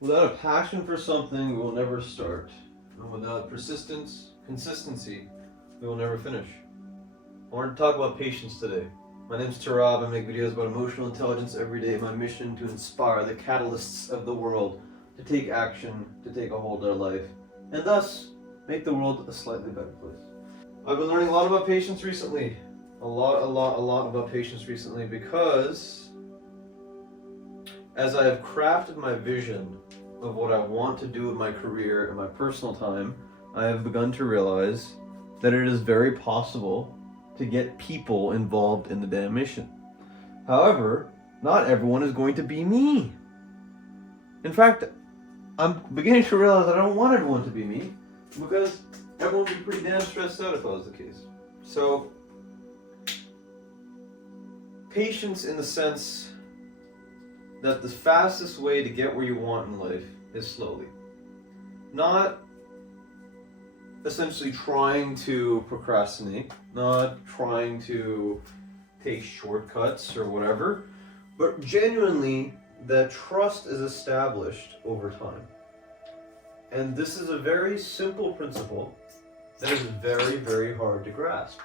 Without a passion for something, we will never start. And without persistence, consistency, we will never finish. I want to talk about patience today. My name's Tarab. I make videos about emotional intelligence every day. My mission to inspire the catalysts of the world to take action, to take a hold of their life, and thus make the world a slightly better place. I've been learning a lot about patience recently. A lot about patience recently because as I have crafted my vision of what I want to do with my career and my personal time, I have begun to realize that it is very possible to get people involved in the damn mission. However, not everyone is going to be me. In fact, I'm beginning to realize that I don't want everyone to be me because everyone would be pretty damn stressed out if that was the case. So, patience in the sense that the fastest way to get where you want in life is slowly. Not essentially trying to procrastinate, not trying to take shortcuts or whatever, but genuinely that trust is established over time. And this is a very simple principle that is very, very hard to grasp.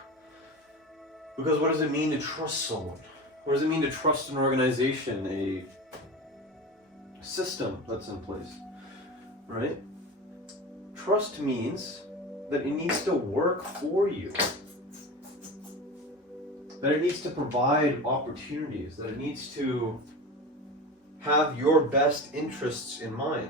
Because what does it mean to trust someone? What does it mean to trust an organization, a system that's in place, right? Trust means that it needs to work for you, that it needs to provide opportunities, that it needs to have your best interests in mind.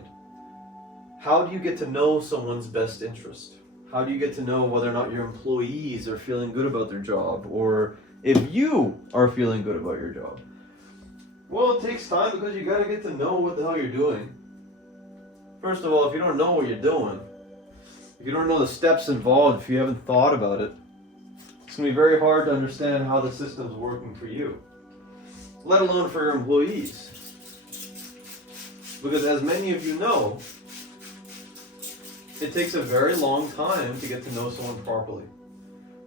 How do you get to know someone's best interest? How do you get to know whether or not your employees are feeling good about their job, or if you are feeling good about your job? Well, it takes time because you gotta get to know what the hell you're doing. First of all, if you don't know what you're doing, if you don't know the steps involved, if you haven't thought about it, it's gonna be very hard to understand how the system's working for you, let alone for your employees. Because as many of you know, it takes a very long time to get to know someone properly.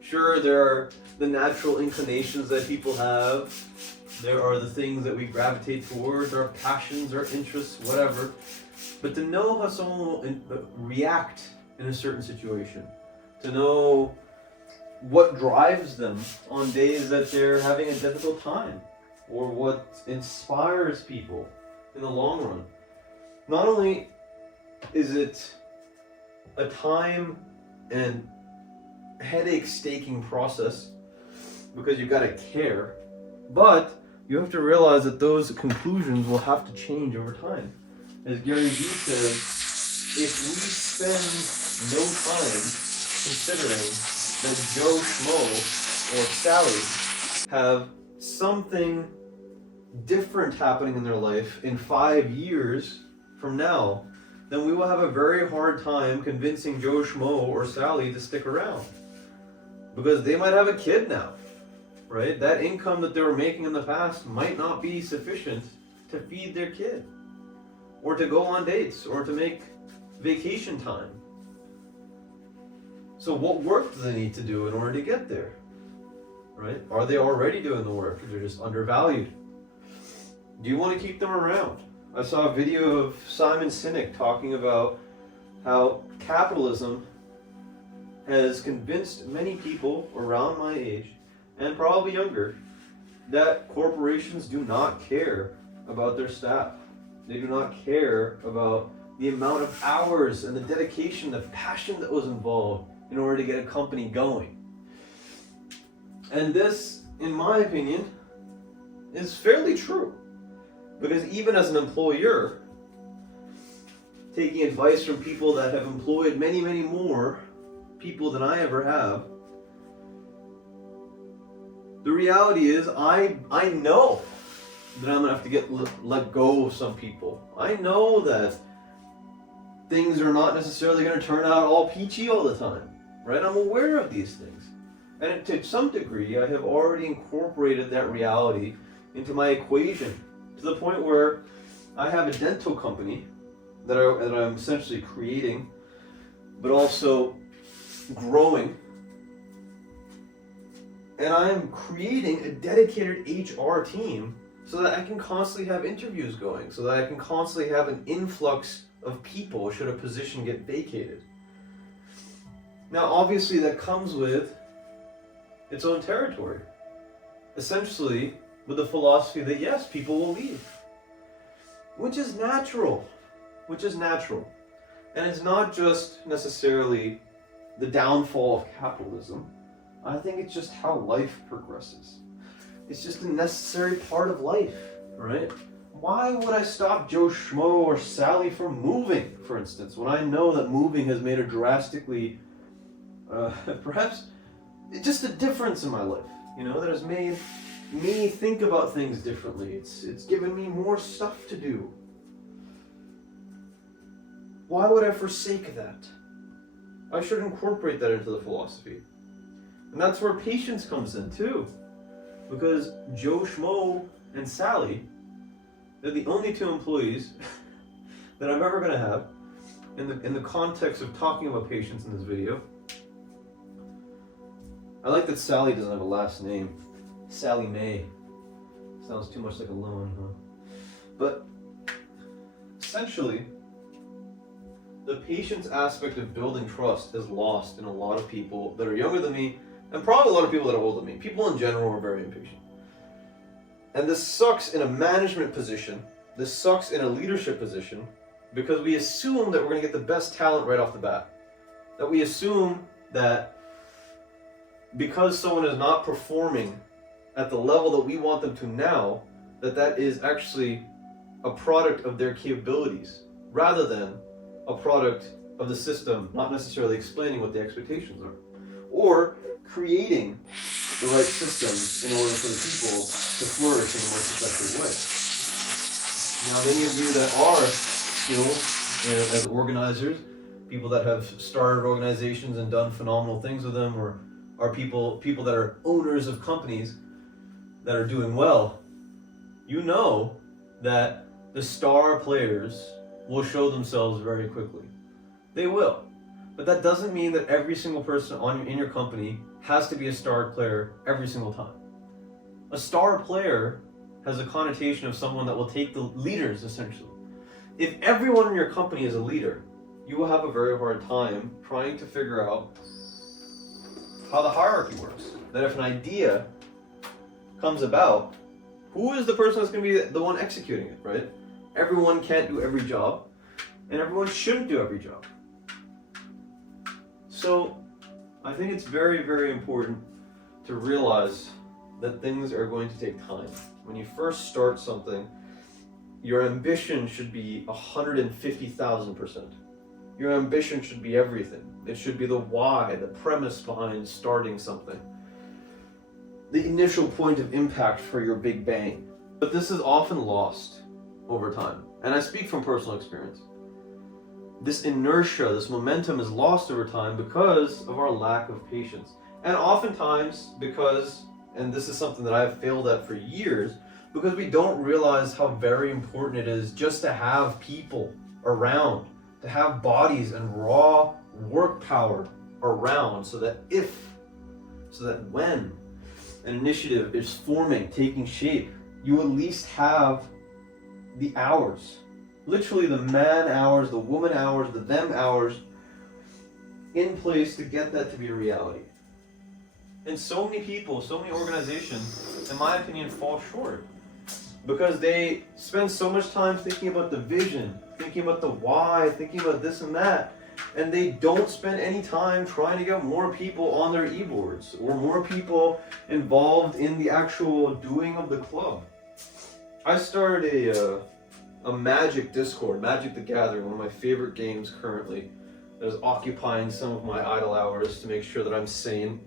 Sure, there are the natural inclinations that people have. There are the things that we gravitate towards, our passions, our interests, whatever. But to know how someone will react in a certain situation, to know what drives them on days that they're having a difficult time, or what inspires people in the long run. Not only is it a time and headache-staking process, because you've got to care, but you have to realize that those conclusions will have to change over time. As Gary Vee says, if we spend no time considering that Joe Schmo or Sally have something different happening in their life in 5 years from now, then we will have a very hard time convincing Joe Schmo or Sally to stick around. Because they might have a kid now, right? That income that they were making in the past might not be sufficient to feed their kid, or to go on dates, or to make vacation time. So what work do they need to do in order to get there, right? Are they already doing the work? They're just undervalued. Do you want to keep them around? I saw a video of Simon Sinek talking about how capitalism has convinced many people around my age, and probably younger, that corporations do not care about their staff. They do not care about the amount of hours and the dedication, the passion that was involved in order to get a company going. And this, in my opinion, is fairly true. Because even as an employer, taking advice from people that have employed many, many more people than I ever have, the reality is I know that I'm going to have to let go of some people. I know that things are not necessarily going to turn out all peachy all the time, right? I'm aware of these things. And to some degree, I have already incorporated that reality into my equation, to the point where I have a dental company that I'm essentially creating, but also growing. And I am creating a dedicated HR team so that I can constantly have interviews going, so that I can constantly have an influx of people should a position get vacated. Now, obviously, that comes with its own territory. Essentially, with the philosophy that yes, people will leave. Which is natural. And it's not just necessarily the downfall of capitalism. I think it's just how life progresses. It's just a necessary part of life, right? Why would I stop Joe Schmo or Sally from moving, for instance, when I know that moving has made a drastically, perhaps, just a difference in my life, that has made me think about things differently. It's given me more stuff to do. Why would I forsake that? I should incorporate that into the philosophy. And that's where patience comes in too. Because Joe Schmo and Sally, they're the only two employees that I'm ever going to have in the context of talking about patience in this video. I like that Sally doesn't have a last name. Sally Mae. Sounds too much like a loan, huh? But essentially, the patience aspect of building trust is lost in a lot of people that are younger than me, and probably a lot of people that are older than me. People in general are very impatient. And this sucks in a management position. This sucks in a leadership position because we assume that we're going to get the best talent right off the bat. That we assume that because someone is not performing at the level that we want them to now, that is actually a product of their capabilities rather than a product of the system not necessarily explaining what the expectations are, or creating the right systems in order for the people to flourish in the most effective way. Now, many of you that are skilled as organizers, people that have started organizations and done phenomenal things with them, or are people that are owners of companies that are doing well, you know that the star players will show themselves very quickly. They will. But that doesn't mean that every single person in your company has to be a star player every single time. A star player has a connotation of someone that will take the leaders, essentially. If everyone in your company is a leader, you will have a very hard time trying to figure out how the hierarchy works. That if an idea comes about, who is the person that's going to be the one executing it, right? Everyone can't do every job, and everyone shouldn't do every job. So I think it's very, very important to realize that things are going to take time. When you first start something, your ambition should be 150,000%. Your ambition should be everything. It should be the why, the premise behind starting something, the initial point of impact for your big bang. But this is often lost over time. And I speak from personal experience. This inertia, this momentum is lost over time because of our lack of patience. And oftentimes because, and this is something that I've failed at for years, because we don't realize how very important it is just to have people around, to have bodies and raw work power around, so that when an initiative is forming, taking shape, you at least have the hours, literally the man hours, the woman hours, the them hours in place to get that to be a reality. And so many people, so many organizations, in my opinion, fall short because they spend so much time thinking about the vision, thinking about the why, thinking about this and that, and they don't spend any time trying to get more people on their e-boards or more people involved in the actual doing of the club. I started a Magic Discord, Magic the Gathering, one of my favorite games currently, that is occupying some of my idle hours to make sure that I'm sane.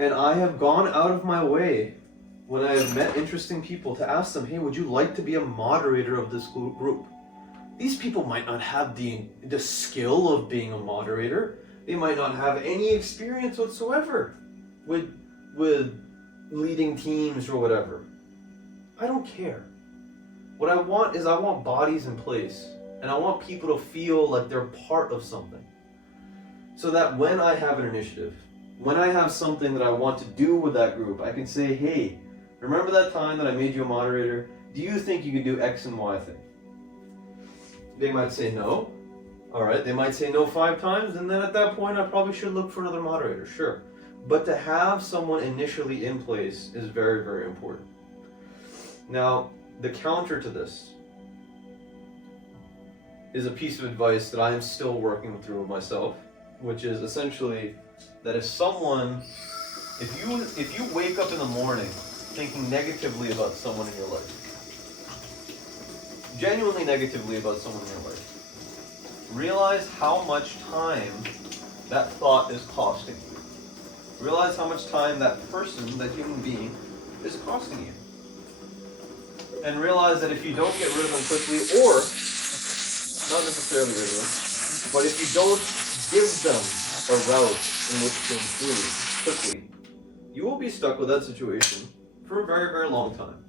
And I have gone out of my way when I have met interesting people to ask them, hey, would you like to be a moderator of this group? These people might not have the skill of being a moderator. They might not have any experience whatsoever with leading teams or whatever. I don't care. What I want is I want bodies in place, and I want people to feel like they're part of something. So that when I have an initiative, when I have something that I want to do with that group, I can say, hey, remember that time that I made you a moderator? Do you think you can do X and Y thing? They might say no. All right, they might say no 5 times, and then at that point, I probably should look for another moderator, sure. But to have someone initially in place is very, very important. Now, the counter to this is a piece of advice that I am still working through myself, which is essentially that if you wake up in the morning thinking negatively about someone in your life, genuinely negatively about someone in your life, realize how much time that thought is costing you. Realize how much time that person, that human being, is costing you. And realize that if you don't get rid of them quickly, or not necessarily rid of them, but if you don't give them a route in which to improve quickly, you will be stuck with that situation for a very, very long time,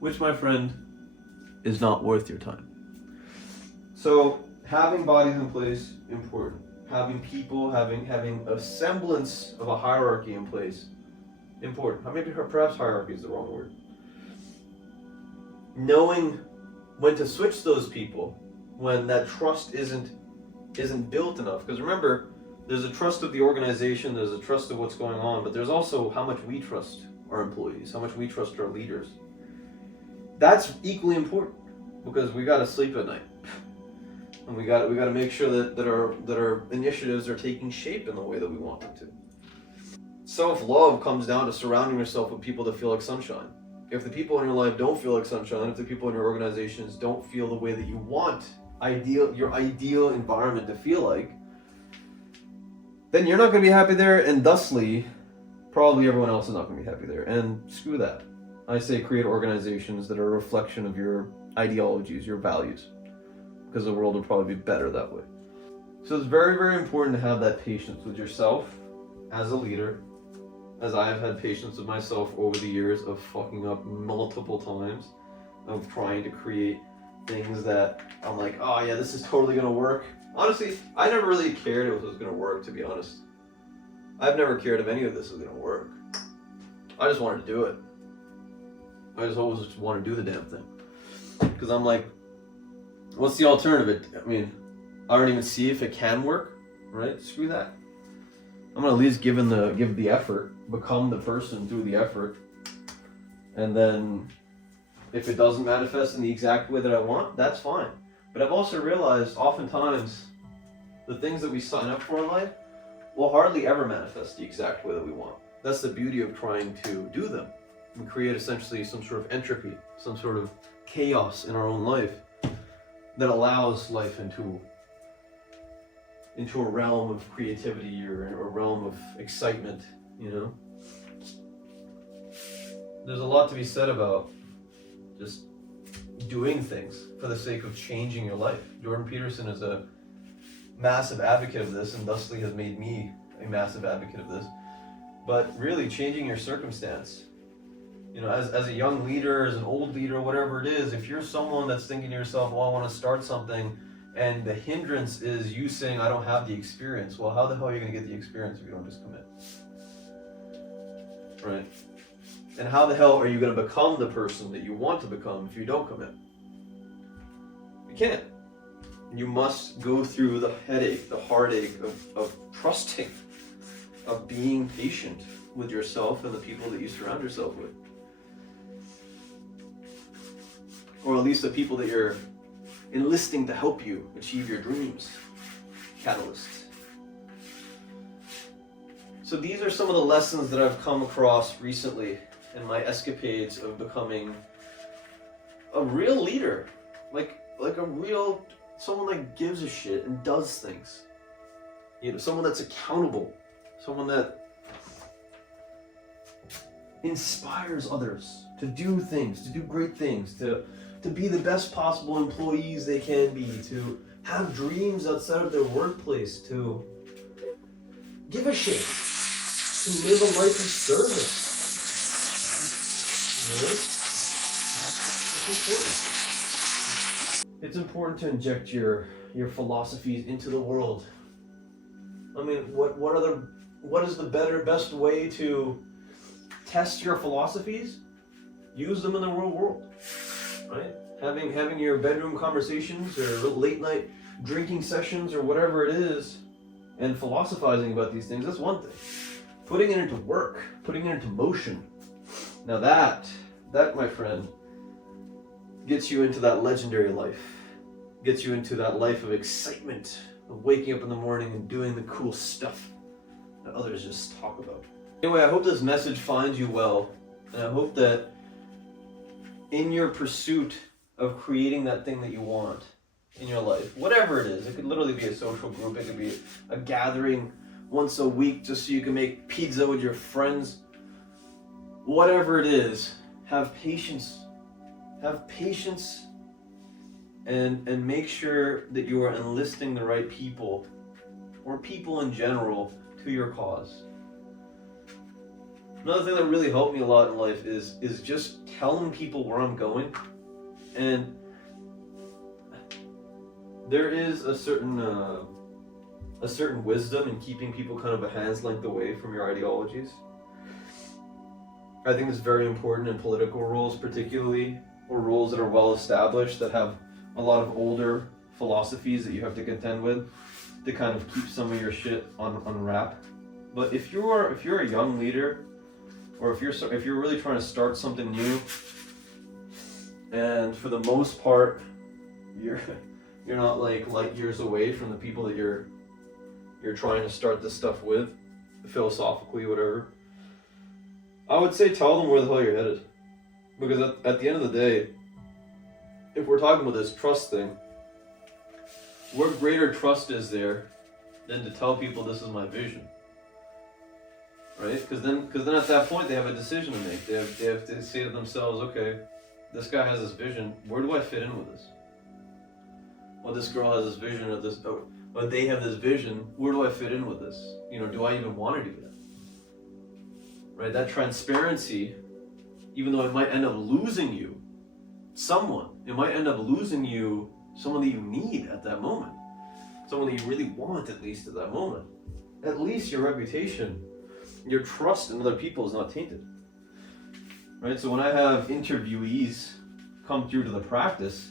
which, my friend, is not worth your time. So having bodies in place, important. Having people, having a semblance of a hierarchy in place, important. Maybe perhaps hierarchy is the wrong word. Knowing when to switch those people when that trust isn't built enough. Because remember, there's a trust of the organization, there's a trust of what's going on, but there's also how much we trust our employees, how much we trust our leaders. That's equally important, because we got to sleep at night. And we got to make sure that our initiatives are taking shape in the way that we want them to. Self-love comes down to surrounding yourself with people that feel like sunshine. If the people in your life don't feel like sunshine, if the people in your organizations don't feel the way that you want your ideal environment to feel like, then you're not going to be happy there, and thusly, probably everyone else is not going to be happy there. And screw that. I say create organizations that are a reflection of your ideologies, your values, because the world will probably be better that way. So it's very, very important to have that patience with yourself as a leader, as I have had patience with myself over the years of fucking up multiple times, of trying to create things that I'm like, oh yeah, this is totally going to work. Honestly, I never really cared if it was going to work, to be honest. I've never cared if any of this was going to work. I just wanted to do it. I just always just want to do the damn thing. Because I'm like, what's the alternative? I mean, I don't even see if it can work, right? Screw that. I'm gonna at least give the effort, become the person through the effort, and then if it doesn't manifest in the exact way that I want, that's fine. But I've also realized oftentimes the things that we sign up for in life will hardly ever manifest the exact way that we want. That's the beauty of trying to do them and create essentially some sort of entropy, some sort of chaos in our own life that allows life into a realm of creativity or a realm of excitement, you know? There's a lot to be said about just doing things for the sake of changing your life. Jordan Peterson is a massive advocate of this, and thusly has made me a massive advocate of this. But really changing your circumstance. You know, as a young leader, as an old leader, whatever it is, if you're someone that's thinking to yourself, well, I want to start something, and the hindrance is you saying, I don't have the experience. Well, how the hell are you going to get the experience if you don't just commit? Right? And how the hell are you going to become the person that you want to become if you don't commit? You can't. You must go through the headache, the heartache of trusting, of being patient with yourself and the people that you surround yourself with. Or at least the people that you're enlisting to help you achieve your dreams. Catalysts. So these are some of the lessons that I've come across recently in my escapades of becoming a real leader. Like a real, someone that gives a shit and does things. You know, someone that's accountable. Someone that inspires others to do things, to do great things, to be the best possible employees they can be, to have dreams outside of their workplace, to give a shit, to live a life of service. Really? It's important. It's important to inject your philosophies into the world. I mean, what is the best way to test your philosophies? use them in the real world, right? Having your bedroom conversations or late night drinking sessions or whatever it is, and philosophizing about these things, that's one thing. Putting it into work, putting it into motion, now that, my friend, gets you into that legendary life, gets you into that life of excitement, of waking up in the morning and doing the cool stuff that others just talk about. Anyway, I hope this message finds you well, and I hope that in your pursuit of creating that thing that you want in your life, whatever it is, it could literally be a social group, it could be a gathering once a week just so you can make pizza with your friends, whatever it is, have patience and make sure that you are enlisting the right people or people in general to your cause. Another thing that really helped me a lot in life is just telling people where I'm going. And there is a certain wisdom in keeping people kind of a hand's length away from your ideologies. I think it's very important in political roles, particularly, or roles that are well established, that have a lot of older philosophies that you have to contend with, to kind of keep some of your shit on wrap. But if you're a young leader, or if you're really trying to start something new, and for the most part you're not like light years away from the people that you're trying to start this stuff with, philosophically, whatever, I would say tell them where the hell you're headed. Because at the end of the day, if we're talking about this trust thing, what greater trust is there than to tell people this is my vision? Right? Because then at that point they have a decision to make. They have to say to themselves, okay, this guy has this vision, where do I fit in with this? Well, this girl has this vision of this, but they have this vision, where do I fit in with this? Do I even want to do that? Right? That transparency, even though it might end up losing you someone, it might end up losing you someone that you need at that moment, someone that you really want, at least at that moment. At least your reputation, your trust in other people is not tainted. Right? So when I have interviewees come through to the practice,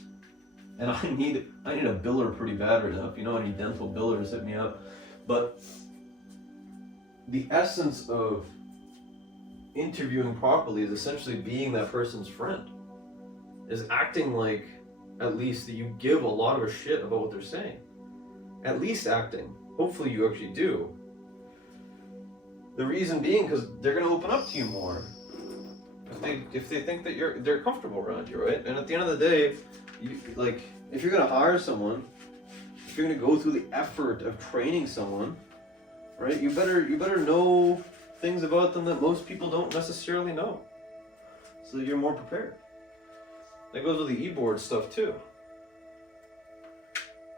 and I need a biller pretty bad right now. If you know any dental billers, hit me up. But the essence of interviewing properly is essentially being that person's friend, is acting like, at least, that you give a lot of a shit about what they're saying. At least acting. Hopefully you actually do. The reason being because they're going to open up to you more if they think that they're comfortable around you, right? And at the end of the day, if you're going to hire someone, if you're going to go through the effort of training someone, right, you better know things about them that most people don't necessarily know, so that you're more prepared. That goes with the e-board stuff too,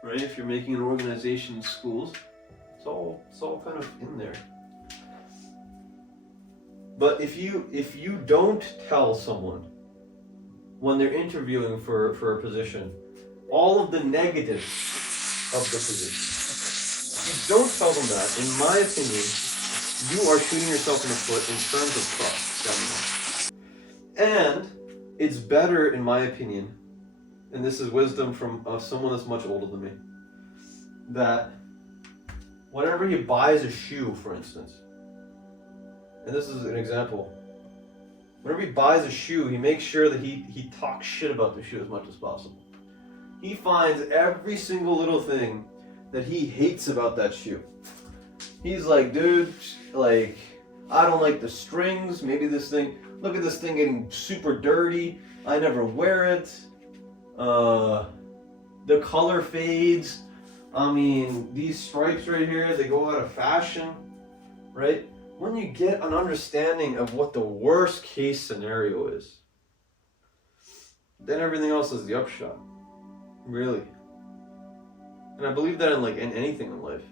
right? If you're making an organization in schools, it's all kind of in there. But if you don't tell someone when they're interviewing for a position all of the negatives of the position, if you don't tell them that, in my opinion, you are shooting yourself in the foot in terms of trust down the line. And it's better, in my opinion, and this is wisdom from someone that's much older than me, that whenever he buys a shoe, for instance, and this is an example, whenever he buys a shoe, he makes sure that he talks shit about the shoe as much as possible. He finds every single little thing that he hates about that shoe. He's like, dude, like, I don't like the strings, maybe this thing, look at this thing getting super dirty, I never wear it, the color fades, I mean, these stripes right here, they go out of fashion, right? When you get an understanding of what the worst case scenario is, then everything else is the upshot, really. And I believe that in anything in life.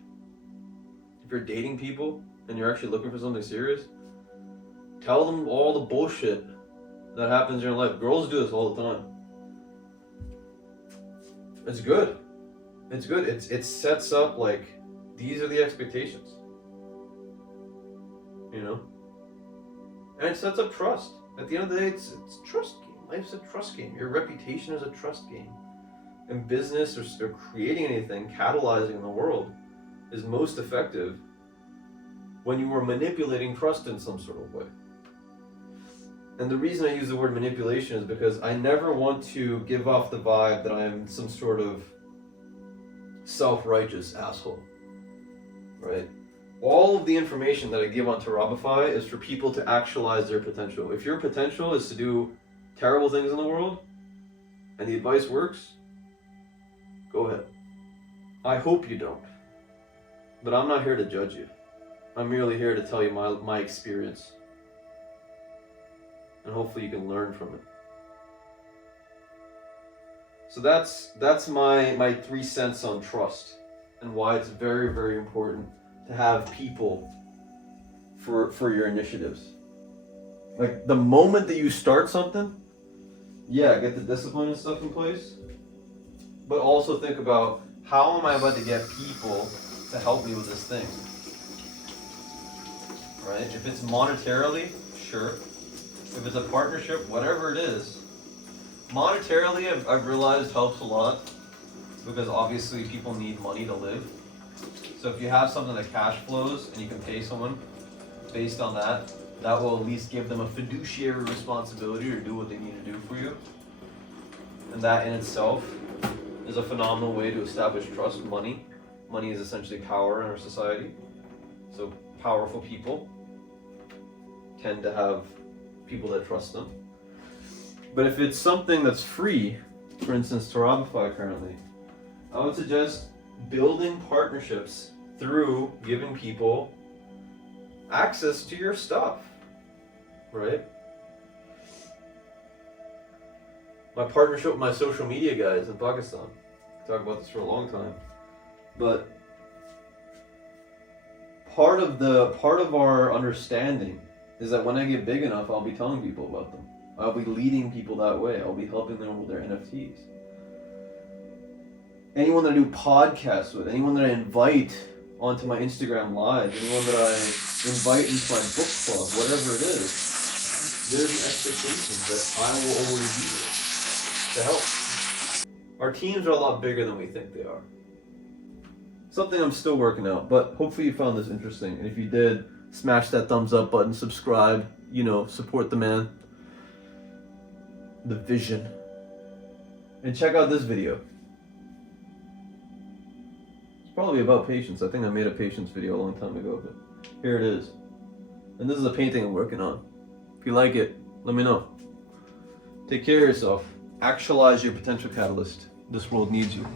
If you're dating people and you're actually looking for something serious, tell them all the bullshit that happens in your life. Girls do this all the time. It's good. It's good. It sets up these are the expectations. And it sets up trust. At the end of the day, it's a trust game. Life's a trust game. Your reputation is a trust game. And business or creating anything, catalyzing in the world, is most effective when you are manipulating trust in some sort of way. And the reason I use the word manipulation is because I never want to give off the vibe that I'm some sort of self-righteous asshole, right? All of the information that I give on Terabify is for people to actualize their potential. If your potential is to do terrible things in the world, and the advice works, go ahead. I hope you don't. But I'm not here to judge you. I'm merely here to tell you my experience. And hopefully you can learn from it. So that's my 3 cents on trust and why it's very, very important to have people for your initiatives. Like the moment that you start something, yeah, get the discipline and stuff in place, but also think about how am I about to get people to help me with this thing, right? If it's monetarily, sure. If it's a partnership, whatever it is, monetarily I've realized helps a lot because obviously people need money to live. So if you have something that cash flows and you can pay someone based on that, that will at least give them a fiduciary responsibility to do what they need to do for you. And that in itself is a phenomenal way to establish trust. Money is essentially power in our society. So powerful people tend to have people that trust them. But if it's something that's free, for instance, Terabify currently, I would suggest building partnerships through giving people access to your stuff, right? My partnership with my social media guys in Pakistan. I talk about this for a long time. But part of our understanding is that when I get big enough, I'll be telling people about them. I'll be leading people that way. I'll be helping them with their NFTs. Anyone that I do podcasts with, anyone that I invite onto my Instagram live, anyone that I invite into my book club, whatever it is, there's an expectation that I will always be there to help. Our teams are a lot bigger than we think they are. Something I'm still working out, but hopefully you found this interesting. And if you did, smash that thumbs up button, subscribe, support the man, the vision. And check out this video. It's probably about patience. I think I made a patience video a long time ago, but here it is. And this is a painting I'm working on. If you like it, let me know. Take care of yourself. Actualize your potential catalyst. This world needs you.